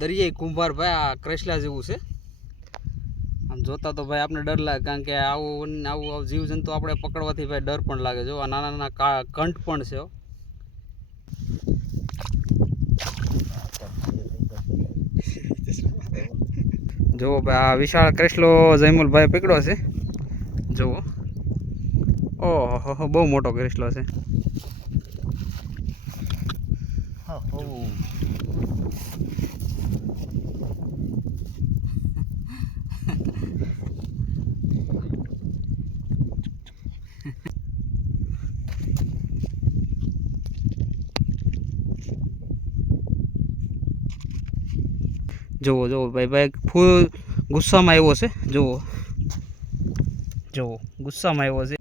દરિયાઈ કુંભાર ભાઈ આ ક્રેસલા જેવું છે. આમ જોતા તો ભાઈ આપણે ડર લાગે, કારણ કે આવું જીવજંતુ આપણે પકડવાથી ભાઈ ડર પણ લાગે. જો આ નાના નાના કંઠ પણ છે. જુઓ ભાઈ આ વિશાળ ક્રેસલો જયમુલભાઈ પકડ્યો છે. જુઓ, ઓહો બહુ મોટો ક્રેસલો છે. જુઓ જુઓ ભાઈ ફૂલ ગુસ્સામાં આવ્યો છે. જુઓ જુઓ ગુસ્સામાં આવ્યો છે.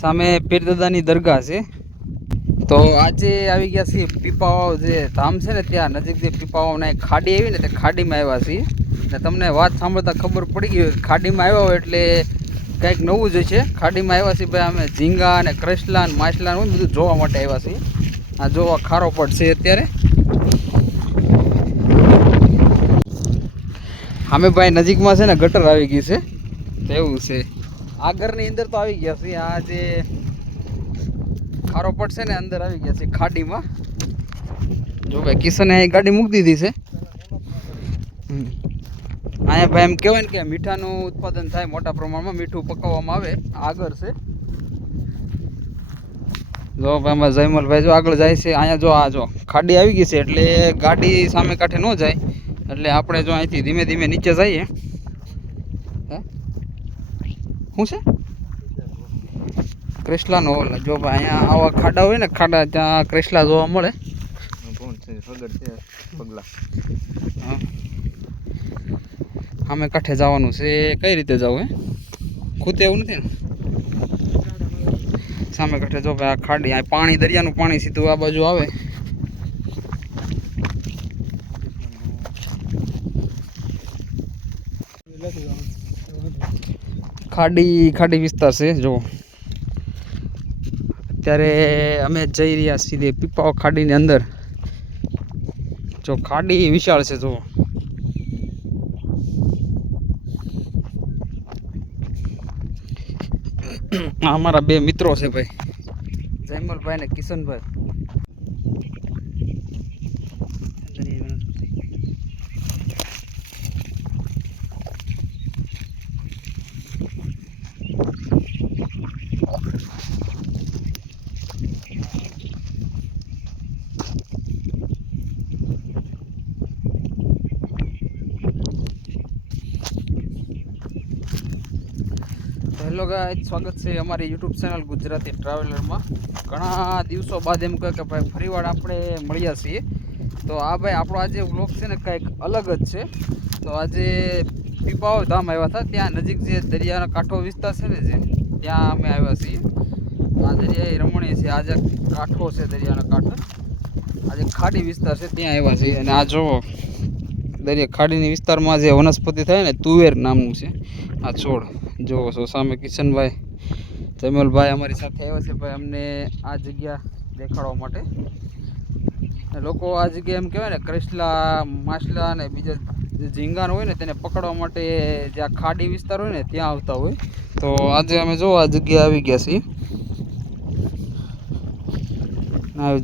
સામે પીરદાદાની દરગાહ છે. તો આજે આવી ગયા છીએ પીપાવાવ જે ધામ છે ને ત્યાં નજીક જે પીપાવાવના એક ખાડી આવી ને તે ખાડીમાં આવ્યા છીએ. ને તમને વાત સાંભળતા ખબર પડી ગઈ હોય ખાડીમાં આવ્યા હોય એટલે કંઈક નવું જ છે. ખાડીમાં આવ્યા છીએ ભાઈ અમે ઝીંગા અને ક્રેસલા અને માછલા હોય બધું જોવા માટે આવ્યા છીએ. આ જોવા ખારો પડશે અત્યારે. અમે ભાઈ નજીકમાં છે ને ગટર આવી ગઈ છે એવું છે. આગળની અંદર તો આવી ગયા છે. આ જે ખારો પડશે ને અંદર આવી ગયા છે ખાડીમાં. જો ભાઈ કિશને અહીં ગાડી મૂકી દીધી છે. અહીંયા ભાઈ એમ કહેવાય ને કે મીઠાનું ઉત્પાદન થાય મોટા પ્રમાણમાં, મીઠું પકવવામાં આવે. આગળ છે જો ભાઈ એમાં જયમલભાઈ જો આગળ જાય છે. અહીંયા જો આ જો ખાડી આવી ગઈ છે એટલે ગાડી સામે કાંઠે ન જાય. એટલે આપણે જો અહીંથી ધીમે ધીમે નીચે જઈએ. શું છે ક્રેસલાનો હોલ. જો ભાઈ અહીંયા આવા ખાડા હોય ને ખાડા ત્યાં ક્રેસલા જોવા મળે. હા સામે કાંઠે જવાનું છે. કઈ રીતે જવું ખૂતે એવું નથી ને. સામે કાંઠે જો ભાઈ આ ખાડી, આ પાણી દરિયાનું પાણી સીધું આ બાજુ આવે. ખાડી વિસ્તાર છે. જો અત્યારે અમે જઈ રહ્યા સીધે પીપાવ ખાડીની અંદર. જો ખાડી વિશાળ છે. જો અમારા બે મિત્રો છે ભાઈ, જયમલભાઈ ને કિશનભાઈ. હેલો ગાઈસ, સ્વાગત છે અમારી યુટ્યુબ ચેનલ ગુજરાતી ટ્રાવેલરમાં. ઘણા દિવસો બાદ એમ કહે કે ભાઈ ફરીવાર આપણે મળ્યા છીએ. તો આ ભાઈ આપણો આજે વ્લોગ છે ને કંઈક અલગ જ છે. તો આજે પીપાવાવ ધામ આવ્યા હતા. ત્યાં નજીક જે દરિયાનો કાંઠો વિસ્તાર છે ને જે ત્યાં અમે આવ્યા છીએ. આ દરિયાઈ રમણીય છે. આજે કાંઠો છે દરિયાનો કાંઠો. આજે ખાડી વિસ્તાર છે ત્યાં આવ્યા છીએ. અને આ જુઓ દરિયા ખાડીની વિસ્તારમાં જે વનસ્પતિ થાય ને તુવેર નામનું છે આ છોડ. જો સામે કિશનભાઈ જયમલભાઈ અમારી સાથે આવ્યા છે ભાઈ અમને આ જગ્યા દેખાડવા માટે. લોકો આ જગ્યાએ એમ કહેવાય ને ક્રેસલા માછલા અને બીજા જે ઝીંગાનો હોય ને તેને પકડવા માટે જે આ ખાડી વિસ્તાર હોય ને ત્યાં આવતા હોય. તો આજે અમે જો આ જગ્યાએ આવી ગયા છીએ.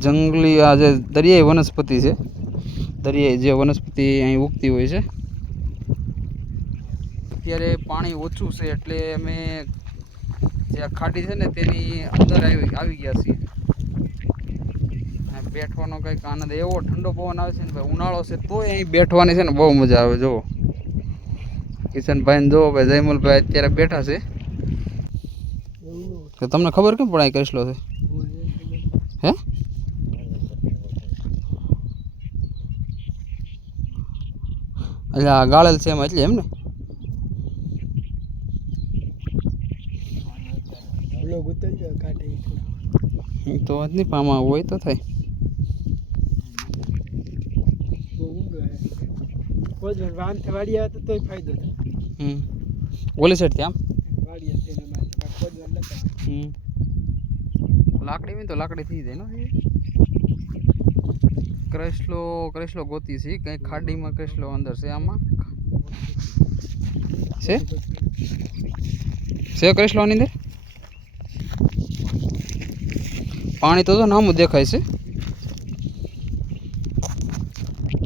જંગલી આ જે દરિયાઈ વનસ્પતિ છે, દરિયાઈ જે વનસ્પતિ અહીં ઉગતી હોય છે. અત્યારે પાણી ઓછું છે એટલે અમે જે આ ખાડી છે ને તેની અંદર આવી ગયા છીએ. બેઠવાનો કંઈક આનંદ, એવો ઠંડો પવન આવે છે ને ભાઈ, ઉનાળો છે તોય અહીં બેઠવાની છે ને બહુ મજા આવે. જો કિશનભાઈ જો ભાઈ જયમુલભાઈ અત્યારે બેઠા છે. તો તમને ખબર કેમ પણ અહીં કરેલો છે હે? એટલે આ ગાળેલ છે એમાં, એટલે એમ ને તો જ નહીં પામાં હોય તો થાય. ઓલી સાઈડ થી આમ લાકડી હોય તો લાકડી થઈ જાય ને. કરેસલો ગોતી છે કઈ ખાડીમાં, કરેસલો અંદર છે આમાં છે કરેસલો આની અંદર. પાણી તો નામું દેખાય છે.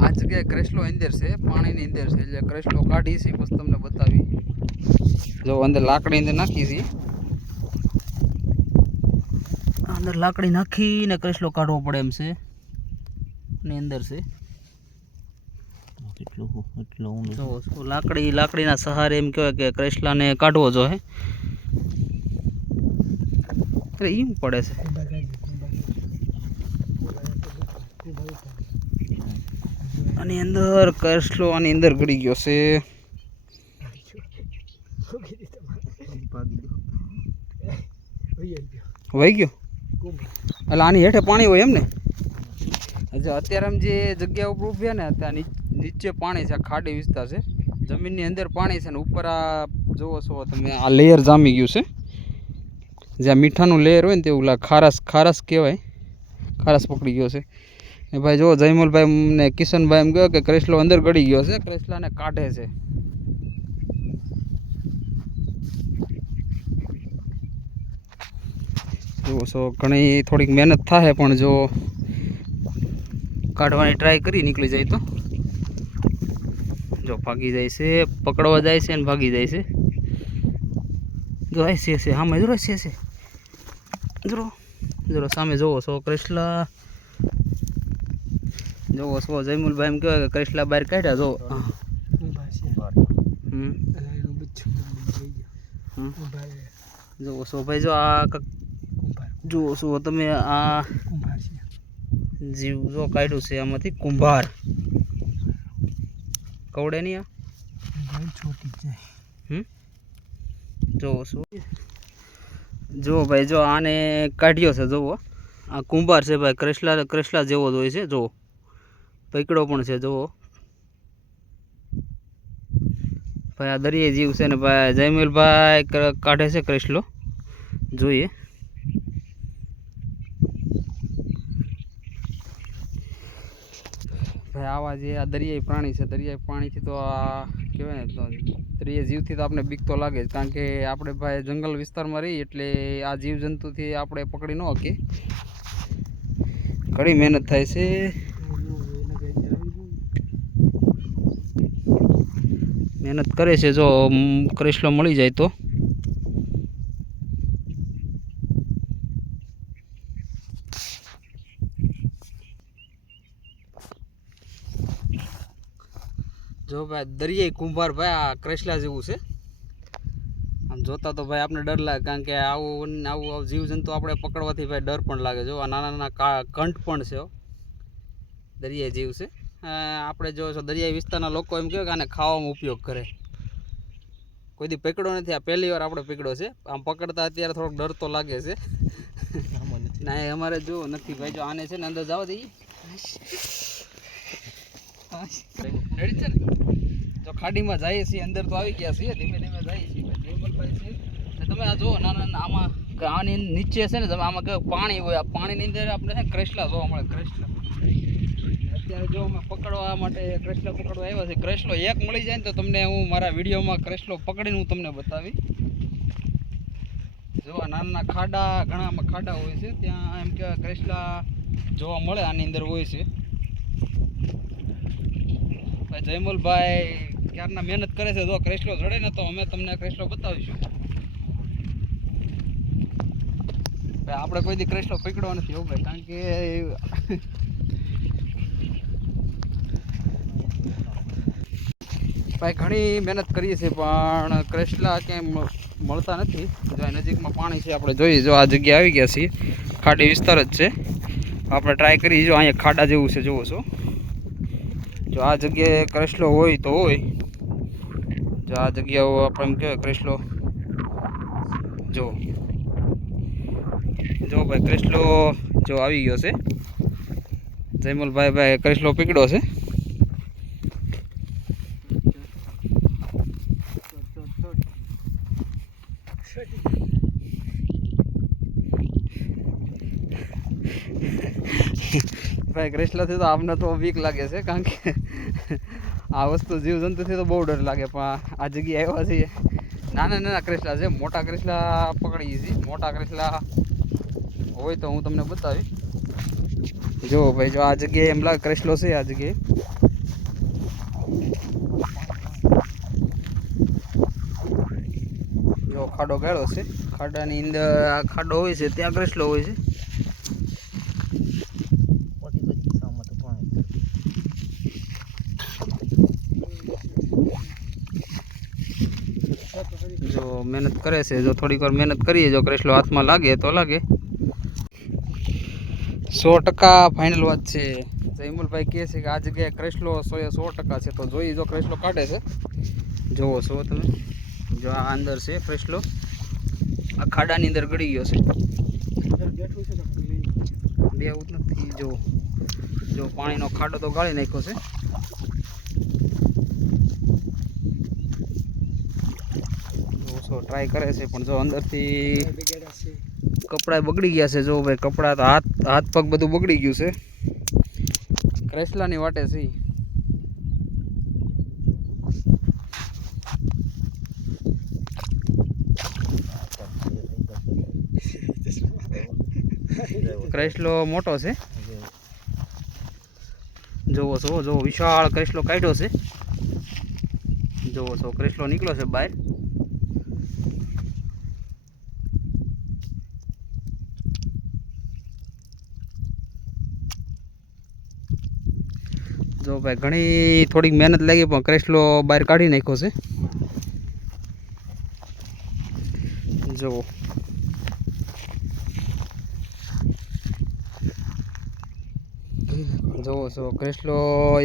આ જગ્યાએ કરેસલો અંદર છે, પાણીની અંદર છે, એટલે કરેસલો કાઢી છે બસ તમને બતાવી. જો અંદર લાકડી અંદર નાખી છે, અંદર લાકડી નાખીને કરેસલો કાઢવો પડે એમ છે. ની અંદર છે લાકડીના સહારે એમ કહેવાય કે કરેસલાને કાઢવો જોઈએ. અરે એમ પડે છે. આની અંદર કરેસલો આની અંદર ગળી ગયો છે. વહી ગયો એટલે આની હેઠે પાણી હોય એમ ને. અત્યારે આમ જે જગ્યા ઉપર ઉભ્યા ને ત્યાં નીચે પાણી છે, ખાડી વિસ્તાર છે, જમીનની અંદર પાણી છે ને ઉપર આ જોવો છો તમે આ લેયર જામી ગયું છે. જ્યાં મીઠાનું લેયર હોય ને તેવું ખારસ કહેવાય, ખારસ પકડી ગયો છે. ને ભાઈ જો જયમુલભાઈ ને કિશનભાઈ એમ કહ્યું કે કરેસલો અંદર ગળી ગયો છે, કરેસલાને કાઢે છે. જુઓ છો ઘણી થોડીક મહેનત થાય પણ જો કાઢવાની ટ્રાય કરી નીકળી જાય તો જો ભાગી જાય છે, પકડવા જાય છે ને ભાગી જાય છે. જો આ છે સામે જરો છે જરો સામે જોવો છો કરેસલા. જોવો છો જયમુલભાઈ એમ કહેવાય કે કરેસલા બહાર કાઢ્યા. જો જોવો છો ભાઈ, જો આ જુઓ છો તમે આ જીવ જો કાઢ્યું છે આમાંથી કુંભાર. કવડે નહીં આ જોવો છો. જો ભાઈ જો આને કાઢ્યો છે, જોવો આ કુંભાર છે ભાઈ, કરેસલા જેવો જ હોય છે. જો પકડો પણ છે. જોવો ભાઈ આ દરિયાઈ જીવ છે ને ભાઈ, જયમુલભાઈ કાઢે છે કરેસલો. જોઈએ ભાઈ આવા જે આ દરિયાઈ પ્રાણી છે, દરિયાઈ પ્રાણીથી તો આ કહેવાય ને તો દરિયાઈ જીવથી તો આપણે બીક તો લાગે જ, કારણ કે આપણે ભાઈ જંગલ વિસ્તારમાં રહીએ એટલે આ જીવજંતુથી આપણે પકડી ન શકીએ. ઘણી મહેનત થાય છે. મહેનત કરે છે. જો કરેસલો મળી જાય તો જો ભાઈ દરિયાઈ કુંભાર ભાઈ આ કરેસલા જેવું છે. આમ જોતા તો ભાઈ આપણે ડર લાગે, કારણ કે આવું જીવજંતુ આપણે પકડવાથી ભાઈ ડર પણ લાગે. જો આ નાના કંઠ પણ છે, દરિયાઈ જીવ છે. આપણે જો દરિયાઈ વિસ્તારના લોકો એમ કહે કે આને ખાવામાં ઉપયોગ કરે. કોઈ દી પકડ્યો નથી, આ પહેલી વાર આપણે પકડ્યો છે. આમ પકડતા અત્યારે થોડોક ડર તો લાગે છે. ના અમારે જો નથી ભાઈ, જો આને છે ને અંદર જવા દઈએ. રેડી છે ને? જો ખાડીમાં જઈએ છીએ, અંદર તો આવી ગયા છીએ, ધીમે ધીમે જઈએ છીએ. જયમુલભાઈ છે ને તમે આ જો નાના આમાં આની નીચે છે ને, આમાં કે પાણી હોય, આ પાણીની અંદર આપણે કરેસલા જોવા મળે. કરેસલા અત્યારે જો અમે પકડવા માટે કરેસલા પકડવા આવ્યા છે. કરેસલો એક મળી જાય ને તો તમને હું મારા વિડીયોમાં કરેસલો પકડીને હું તમને બતાવી. જો નાના ખાડા, ઘણામાં ખાડા હોય છે, ત્યાં એમ કે કરેસલા જોવા મળે, આની અંદર હોય છે. ભાઈ જયમુલભાઈ ક્યારના મહેનત કરે છે. જો કરેસલો જડે ને તો અમે તમને કરેસલો બતાવીશું. આપણે કોઈ દી ક્રેસલો પકડવો નથી એવું ભાઈ, કારણ કે ભાઈ ઘણી મહેનત કરીએ છીએ પણ ક્રેસલા ક્યાંય મળતા નથી. જો આ નજીકમાં પાણી છે, આપણે જોઈએ. જો આ જગ્યા આવી ગયા છીએ, ખાડી વિસ્તાર જ છે. આપણે ટ્રાય કરી. જો અહીંયા ખાડા જેવું છે, જોવો છો. જો આ જગ્યાએ ક્રેસલો હોય તો હોય. જો આ જગ્યાઓ આપણે એમ કહેવાય ક્રેસલો. જો જો ભાઈ ક્રેસલો જો આવી ગયો છે. જયમલભાઈ ક્રેસલો પકડ્યો છે. ભાઈ ક્રેસલાથી તો આપને તો બીક લાગે છે, કારણ કે આ વસ્તુ જીવજંતુથી તો બહુ ડર લાગે. પણ આ જગ્યાએ આવ્યા છીએ. નાના ક્રેસલા છે, મોટા ક્રેસલા પકડીએ છીએ. મોટા ક્રેસલા હોય તો હું તમને બતાવીશ. જો ભાઈ, જો આ જગ્યાએ એમ લાગે ક્રેસલો છે. આ જગ્યાએ જો ખાડો ગાળો છે. ખાડાની અંદર આ ખાડો હોય છે, ત્યાં ક્રેસલો હોય છે. જો મહેનત કરે છે. જો થોડીક વાર મહેનત કરીએ, જો ક્રેસલો હાથમાં લાગે તો લાગે. 100% ફાઇનલ વાત છે. જયમલભાઈ કહે છે કે આ જગ્યાએ ક્રેસલો 100% છે. તો જોઈએ જો ક્રેસલો કાઢે છે. જોવો છો તમે. જો આ અંદર છે ક્રેસલો, આ ખાડાની અંદર ગળી ગયો છે. બેવું નથી. જો પાણીનો ખાડો તો ગાળી નાખ્યો છે. ટ્રાય કરે છે, પણ જો અંદરથી કપડા બગડી ગયા છે. જો ભાઈ કપડા તો હાથ પગ બધું બગડી ગયું છે. ક્રેસલાની વાટે છે. ક્રેસલો મોટો છે. જોવો છો, જો વિશાળ ક્રેસલો કાઢ્યો છે. જોવો છો ક્રેસલો નીકળ્યો છે બહાર. જો ભાઈ ઘણી થોડીક મહેનત લાગી, પણ ક્રેસલો બહાર કાઢી નાખ્યો છે. જુઓ જોવો છો ક્રેસલો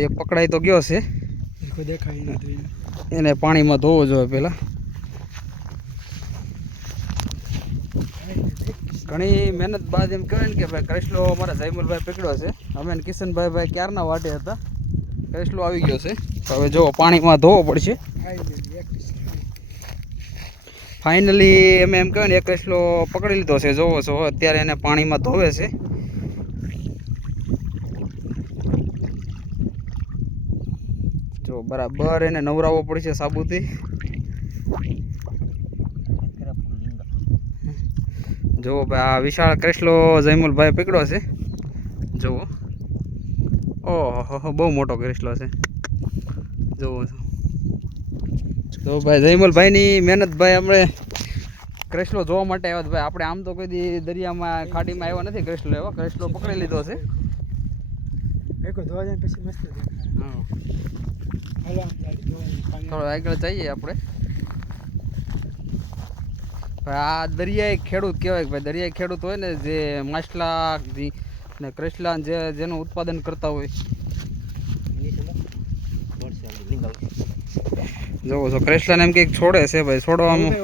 એક પકડાઈ તો ગયો છે. એને પાણીમાં ધોવો જોઈએ પહેલાં. ઘણી મહેનત બાદ એમ કહેવાય ને કે ભાઈ ક્રેસલો અમારા જયમલભાઈ પકડ્યો છે. અમે કિશનભાઈ ક્યારના વાટે હતા. ક્રેસલો આવી ગયો છે. તો હવે જો પાણીમાં ધોવો પડશે. ફાઇનલી અમે એમ કહેવાય ને એક ક્રેસલો પકડી લીધો છે. જોવો છો અત્યારે એને પાણીમાં ધોવે છે. જો બરાબર એને નવરાવવો પડશે સાબુથી. જો ભાઈ આ વિશાળ ક્રેસલો જયમલભાઈ પકડ્યો છે. જુઓ, ઓહો બહુ મોટો ક્રેસલો છે. જુઓ તો ભાઈ જયમલભાઈની મહેનત. ભાઈ આપણે ક્રેસલો જોવા માટે આવ્યા. ભાઈ આપણે આમ તો કોઈ દી દરિયામાં ખાડીમાં આવ્યા નથી. ક્રેસલો એવા ક્રેસલો પકડી લીધો છે. થોડો આગળ જઈએ આપણે. આ દરિયાઈ ખેડૂત કહેવાય. ભાઈ દરિયાઈ ખેડૂત હોય ને, જે માછલા ને ક્રેસલા જેનું ઉત્પાદન કરતા હોય. જોવો છો ક્રેસલાને એમ કંઈક છોડે છે. ભાઈ છોડવામાં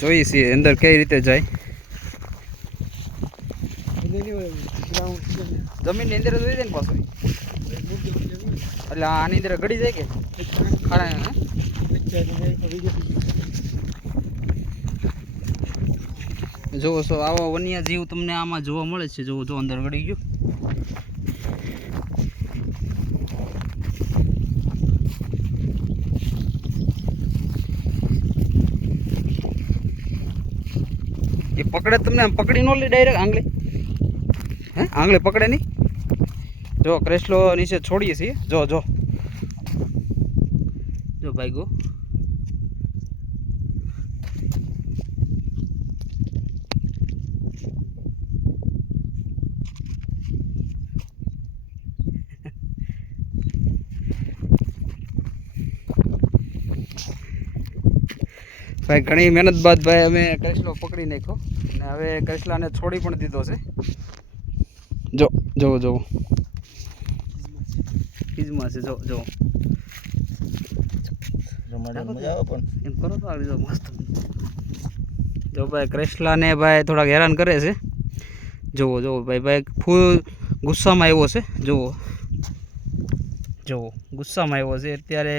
જોઈએ છીએ અંદર કઈ રીતે જાય. જમીનની અંદર જોઈ જાય ને પાછું, એટલે આની અંદર ગળી જાય કે ખાડા. જોવો છો આવા વન્ય જીવ તમને આમાં જોવા મળે છે. જોવો જો અંદર ગળી ગયું. એ પકડે તમને આમ પકડી નો લે ડાયરેક્ટ આંગળી. હે આંગળી પકડે નહીં. જો ક્રેસલો નીચે છોડીએ છીએ. જો ભાઈ ગો. ભાઈ ઘણી મહેનત બાદ ભાઈ અમે કરેસલો પકડી નાખ્યો અને હવે કરેસલાને છોડી પણ દીધો છે. જો જોવો જોવો ફીજમાં છે. જો જો મજા આવે પણ એમ કરો તો આવી જાવ મસ્ત. જો ભાઈ કરેસલાને ભાઈ થોડાક હેરાન કરે છે. જોવો જોવો ભાઈ ભાઈ ફૂલ ગુસ્સામાં આવ્યો છે. જોવો જોવો ગુસ્સામાં આવ્યો છે અત્યારે.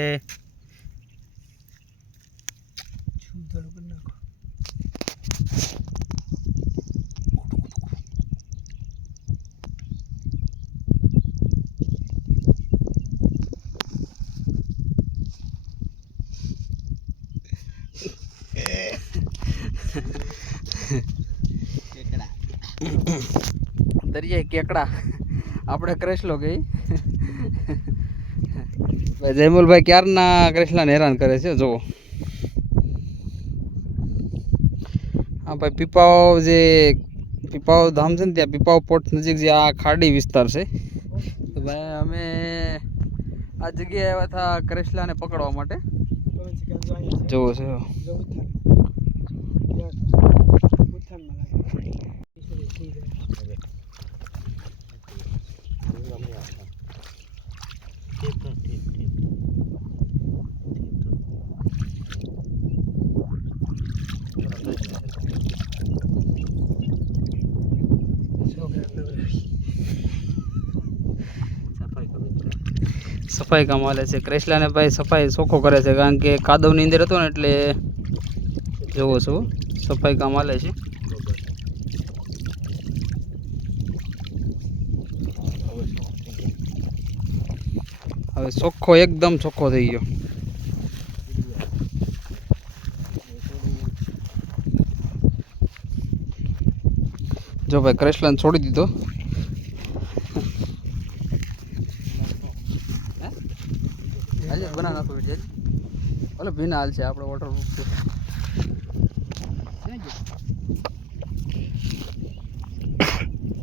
દરિયાઈ કેકડા આપણે કરેસલો ગઈ. ભાઈ જયમલભાઈ ક્યારના કરેસલાને હેરાન કરે છે. જુઓ હા ભાઈ પીપાવ જે પીપાવ ધામ છે ને ત્યાં પીપાવ પોર્ટ નજીક જે આ ખાડી વિસ્તાર છે. તો ભાઈ અમે આ જગ્યાએ આવ્યા હતા કરેસલાને પકડવા માટે. જુઓ છે સફાઈ કામ હાલે છે. કરેસલાને ભાઈ સફાઈ ચોખ્ખો કરે છે કારણ કે કાદવની અંદર હતો ને એટલે જોવો છો સફાઈ કામ હાલે છે. હવે ચોખ્ખો એકદમ ચોખ્ખો થઈ ગયો. જો ભાઈ કરેસલાને છોડી દીધો. બના નાખો ઓલો ભીના હાલ છે આપણે વોટરપ્રૂફ છે.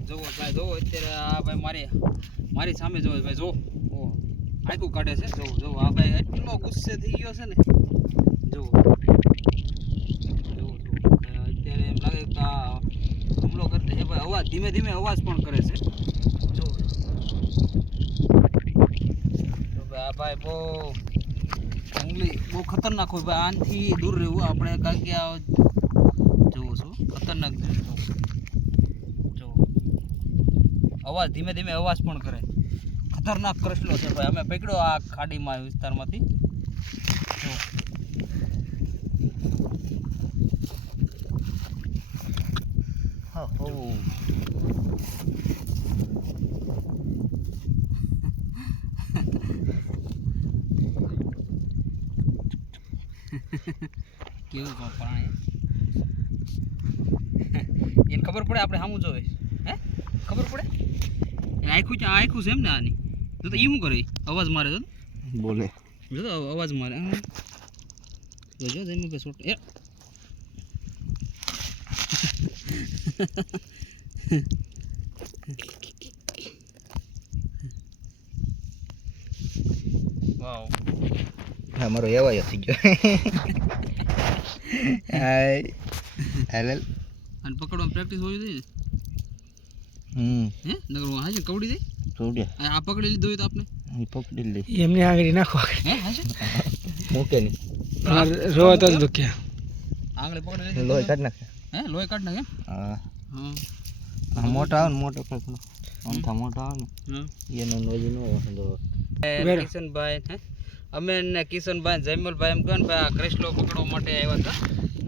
જોવો ભાઈ જોવો અત્યારે આ ભાઈ મારી સામે જોવો ભાઈ જો આખું કાઢે છે. જોવો જોવો આ ભાઈ એટલો ગુસ્સે થઈ ગયો છે ને. જોવો જોવો અત્યારે એમ લાગે કે હુમલો કરતે હે ભાઈ. અવાજ ધીમે ધીમે અવાજ પણ કરે છે. જોવો આ ભાઈ બહુ ખતરનાક હોય ભાઈ. આનાથી દૂર રહેવું આપણે કારણ કે આ જોવો છો ખતરનાક. જો અવાજ ધીમે ધીમે અવાજ પણ કરે. ખતરનાક કરેસલો છે ભાઈ. અમે પકડ્યો આ ખાડીમાં વિસ્તારમાંથી. હા હો કેવું પાણી એને ખબર પડે આપણે સામું જોવે. હે ખબર પડે એને આખું છે છે એમ ને આની. જો તો એ શું કરે અવાજ મારે તો બોલે. જો તો અવાજ મારે જોજો જઈને કે શોટ એ વાવ અમારો એવાય થઈ ગયો. હાય અને પકડવાની પ્રેક્ટિસ હોવી જોઈએ ને. હે નગર હાજે કવડી દે કવડી આ પકડી લીધો હોય તો આપણે પકડી લે એમને આગળ નાખો. હે હાજે મૂકે ની રોવા તો દુખ્યા આંગળી પકડી લે લોહી કાઢ નાખે. હે લોહી કાઢ નાખે. હા હા મોટા આવે ને મોટો કાઢનો અમથા મોટા આવે ને એનો નોજી નો હોય. કિશનભાઈ હે અમે ને કિશનભાઈ જયમલભાઈ એમ કહે ને ભાઈ આ કરેસલો પકડવા માટે આવ્યા હતા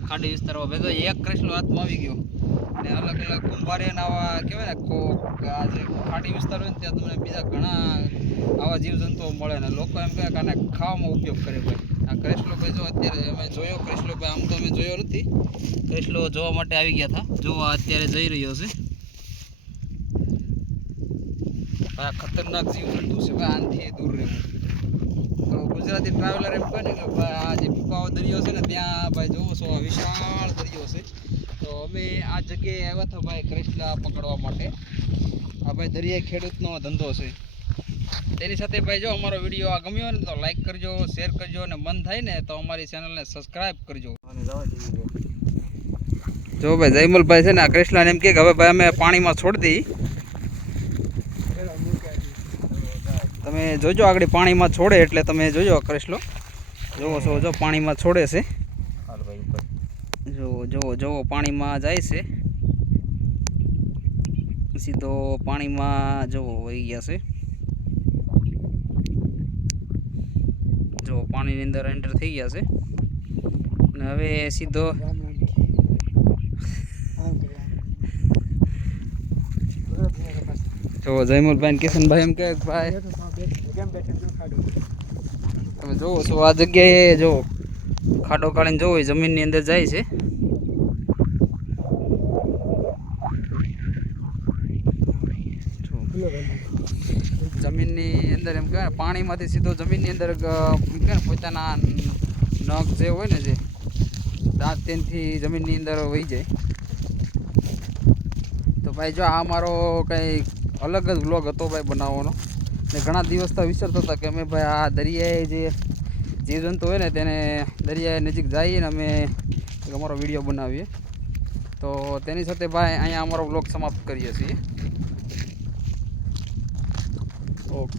ખાડી વિસ્તારમાં. ભાઈ તો એક કરેસલો હાથમાં આવી ગયો અને અલગ અલગ કુંભારે આવા કહેવાય ને આ જે ખાડી વિસ્તાર હોય ને ત્યાં તમને બીજા ઘણા આવા જીવજંતુઓ મળે ને લોકો એમ કહે કે આને ખાવામાં ઉપયોગ કરે ભાઈ. આ કરેસલો ભાઈ જો અત્યારે અમે જોયો કરેસલો ભાઈ આમ તો અમે જોયો નથી. કરેસલો જોવા માટે આવી ગયા હતા. જોવા અત્યારે જઈ રહ્યો છે. આ ખતરનાક જીવજંતુ છે ભાઈ. આનાથી દૂર રહેવું. તો ગુજરાતી ટ્રાવેલર એમ કહે ને કે ભાઈ આ જે પીપાવો દરિયો છે ને ત્યાં ભાઈ જોવો છો વિશાળ દરિયો છે. તો અમે આ જગ્યાએ આવ્યા હતા ભાઈ કરેસલા પકડવા માટે. આ ભાઈ દરિયાઈ ખેડૂતનો ધંધો છે. તેની સાથે ભાઈ જો અમારો વિડીયો આ ગમ્યો ને તો લાઈક કરજો, શેર કરજો અને મન થાય ને તો અમારી ચેનલને સબસ્ક્રાઈબ કરજો. જો ભાઈ જયમલભાઈ છે ને આ કૃષ્ણાને એમ કે હવે ભાઈ અમે પાણીમાં છોડી દઈ. તમે જોજો આગળ પાણીમાં છોડે એટલે તમે જોજો કૃષ્ણો જોવો છો, જો પાણીમાં છોડે છે. જો જોવો જોવો પાણીમાં જાય છે સીધો પાણીમાં જોવો વહી ગયા છે. જો પાણીની અંદર એન્ટર થઈ ગયા છે અને હવે સીધો જો જયમલભાઈ ને કિશનભાઈ એમ કે ભાઈ તમે જોવો છો આ જગ્યાએ જો ખાડો કાઢીને જોવો જમીનની અંદર જાય છે. જમીનની અંદર એમ કહેવાય પાણીમાંથી સીધો જમીનની અંદર કહેવાય પોતાના નખ જે હોય ને જે દાંત તેનથી જમીનની અંદર વહી જાય. તો ભાઈ જો આ મારો કંઈ અલગ જ વ્લોગ હતો ભાઈ બનાવવાનો ને ઘણા દિવસ તો વિચારતો હતા કે અમે ભાઈ આ દરિયાએ જે જીવજંતુ હોય ને તેને દરિયાએ નજીક જઈએ ને અમે એક અમારો વિડીયો બનાવીએ. તો તેની સાથે ભાઈ અહીંયા અમારો વ્લોગ સમાપ્ત કરીએ છીએ. ઓકે.